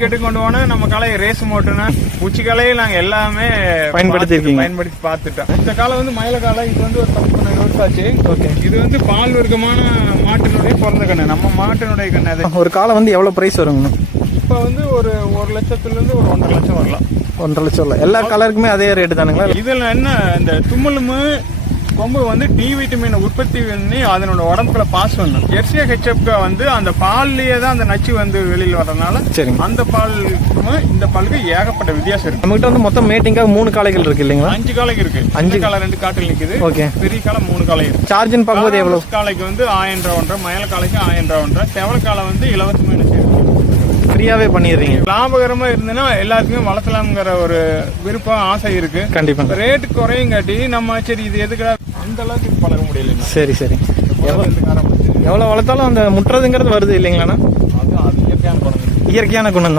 கெட்டு கொண்டு போனா நம்ம காலையை ரேஸ் மோட்டுனா உச்சி காலையை நாங்க எல்லாமே பயன்படுத்தி பார்த்துட்டோம். இந்த காலை வந்து மயில காலை, இது வந்து ஒரு 10-12 வருஷம் ஆச்சு. ஓகே, இது வந்து பால் வர்க்கமான மாட்டினுடைய பிறந்த கண்ணு, நம்ம மாட்டினுடைய கண்ணு. அது ஒரு காலை வந்து எவ்வளவு பிரைஸ் வருங்க? இப்ப வந்து ஒரு 1 லட்சத்துல இருந்து ஒரு 1.5 லட்சம் வரலாம். 1.5 லட்சம் இல்ல, எல்லா கலருக்குமே அதே ரேட்டு தானுங்களா? இதுல என்ன, இந்த தும்மல் கொம்பு வந்து டி விட்டமின் உற்பத்தி பண்ணி அதனோட உடம்புக்குள்ள பாஸ் பண்ணும். ஜெர்சியா ஹெச்எப்க்கு வந்து அந்த பால்லயே தான் அந்த நச்சு வந்து வெளியில வர்றதுனால அந்த பாலுக்கும் இந்த பாலுக்கு ஏகப்பட்ட வித்தியாசம் இருக்கு. நம்மகிட்ட வந்து மொத்தம் மேட்டிங்காக 3 காளைகள் இருக்கு இல்லைங்களா? 5 காளைக்கு இருக்கு. 5 காளை 2 காட்டில் நிக்குது. ஓகே, பெரிய காளை 3 காளை இருக்கு. சார்ஜ்னு பார்க்கும்போது எவ்வளவு? காளைக்கு வந்து 1000 ரூபா ஒன்றரை, மயில காளைக்கு 1000 ரூபா ஒன்றரை, செவல காளை வந்து இலவசமான ஃப்ரீயாவே பண்ணிடுறீங்க. லாபகரமா இருந்ததுன்னா எல்லாருக்குமே வளர்த்தலாம்ங்கிற ஒரு விருப்பம், ஆசை இருக்கு. கண்டிப்பா ரேட் குறையும் காட்டி நம்ம சரி இது எதுக்கு அந்த அளவுக்கு பழக முடியல. சரி சரி, எவ்வளவு வளர்த்தாலும் அந்த முட்டுறதுங்கிறது வருது இல்லைங்களாண்ணா? அது இயற்கையான குணம், இயற்கையான குணம் தான்.